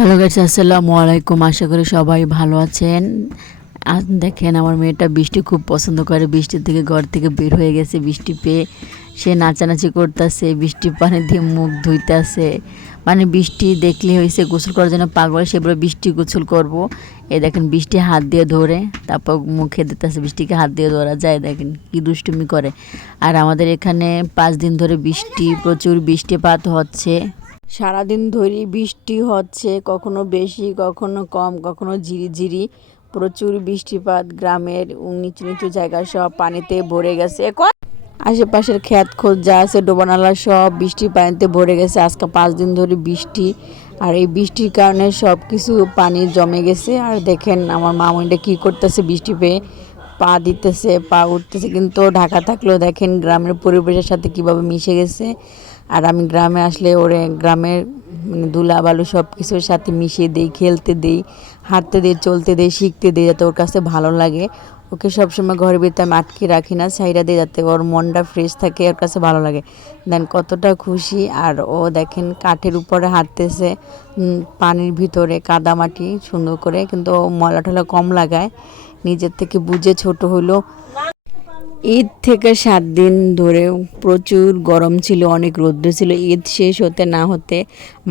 Hello guys, আসসালামু আলাইকুম। আশা করি সবাই ভালো আছেন। আজ দেখেন আমার মেয়েটা বৃষ্টি খুব পছন্দ করে। বৃষ্টির থেকে ঘর থেকে বের হয়ে গেছে বৃষ্টি পেয়ে। সে নাচানাচি করতেছে, বৃষ্টির পানি দিয়ে মুখ ধুইতেছে। মানে বৃষ্টি দেখলে হয়েছে গোসল করার জন্য পাগল, সে বলে বৃষ্টি গোসল করব। এই দেখেন বৃষ্টি হাত দিয়ে ধরে তারপর মুখে দিতেছে। বৃষ্টিকে হাত দিয়ে ধরা যায়, দেখেন কি দুষ্টুমি করে। আর আমাদের এখানে 5 দিন ধরে বৃষ্টি, প্রচুর বৃষ্টিপাত হচ্ছে। সারাদিন ধরে বৃষ্টি হচ্ছে, কখনো বেশি কখনো কম, কখনো ঝিরিঝিরি। প্রচুর বৃষ্টিপাত, গ্রামের নিচু নিচু জায়গা সব পানিতে ভরে গেছে। আশেপাশের ক্ষেত খোঁজ যা আছে ডোবানালা সব বৃষ্টির পানিতে ভরে গেছে। আজকে 5 দিন ধরে বৃষ্টি, আর এই বৃষ্টির কারণে সব কিছু পানি জমে গেছে। আর দেখেন আমার মামুনিটা কি করতেছে, বৃষ্টি পেয়ে পা দিতেছে, পা উঠতেছে, কিন্তু ঢাকা থাকলেও দেখেন গ্রামের পরিবেশের সাথে কিভাবে মিশে গেছে। আর আমি গ্রামে আসলে ওরে গ্রামের মানে ধুলা বালু সব কিছুর সাথে মিশিয়ে দিই, খেলতে দিই, হাঁটতে দিই, চলতে দিই, শিখতে দিই, যাতে ওর কাছে ভালো লাগে। ওকে সবসময় ঘরের ভিতরে আমি আটকে রাখি না, সাইডা দিই, যাতে ওর মনটা ফ্রেশ থাকে, ওর কাছে ভালো লাগে। দেন কতটা খুশি। আর ও দেখেন কাঠের উপরে হাঁটতেছে, পানির ভিতরে কাদামাটি সুন্দর করে, কিন্তু ও ময়লা টলা কম লাগায়, নিজের থেকে বুঝে ছোট হলো। ঈদ থেকে 7 দিন ধরে প্রচুর গরম ছিল, অনেক রৌদ্র ছিল। ঈদ শেষ হতে না হতে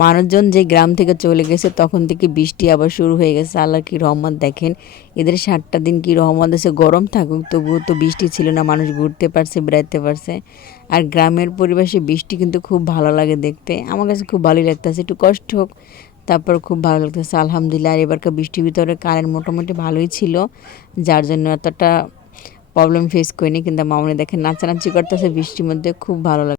মানুষজন যে গ্রাম থেকে চলে গেছে, তখন থেকে বৃষ্টি আবার শুরু হয়ে গেছে। আল্লাহর কি রহমত দেখেন, ঈদের 7টা দিন কি রহমত আছে। গরম থাকুক তবুও তো বৃষ্টি ছিল না, মানুষ ঘুরতে পারছে, বেড়াতে পারছে। আর গ্রামের পরিবেশে বৃষ্টি কিন্তু খুব ভালো লাগে দেখতে। আমার কাছে খুব ভালোই লাগতেছে, একটু কষ্ট হোক তারপর খুব ভালো লাগতেছে আলহামদুলিল্লাহ। আর এবারকার বৃষ্টির ভিতরে কারেন্ট মোটামুটি ভালোই ছিল, যার জন্য এতটা প্রবলেম ফেস করিনি। কিন্তু মামনি দেখেন নাচানাচি করতেছে বৃষ্টির মধ্যে, খুব ভালো লাগে।